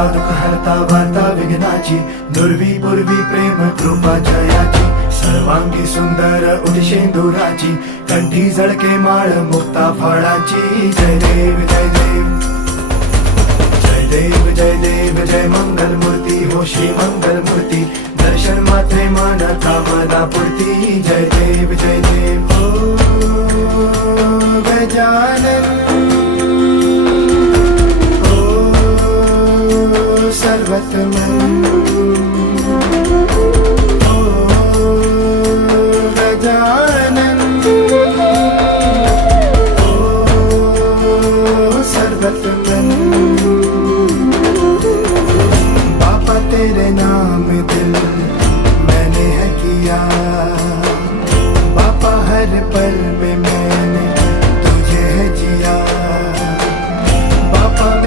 हरता दुःख हरता वार्ता विघ्नाची, दुर्वी पूर्वी प्रेम कृपा जयाची, सर्वांगी सुंदर उदिशेंदुराची, कंठी झळके माळ मुक्ता फळाची. जय देव जय देव जय देव जय देव जय मंगल मूर्ती हो श्री मंगल मूर्ती, दर्शन मात्रे मन कामना पूर्ती. जय देव जय देव हो गजानन हो सर्वतमन हो गजानन हो सर्वतमन. तेरे नाम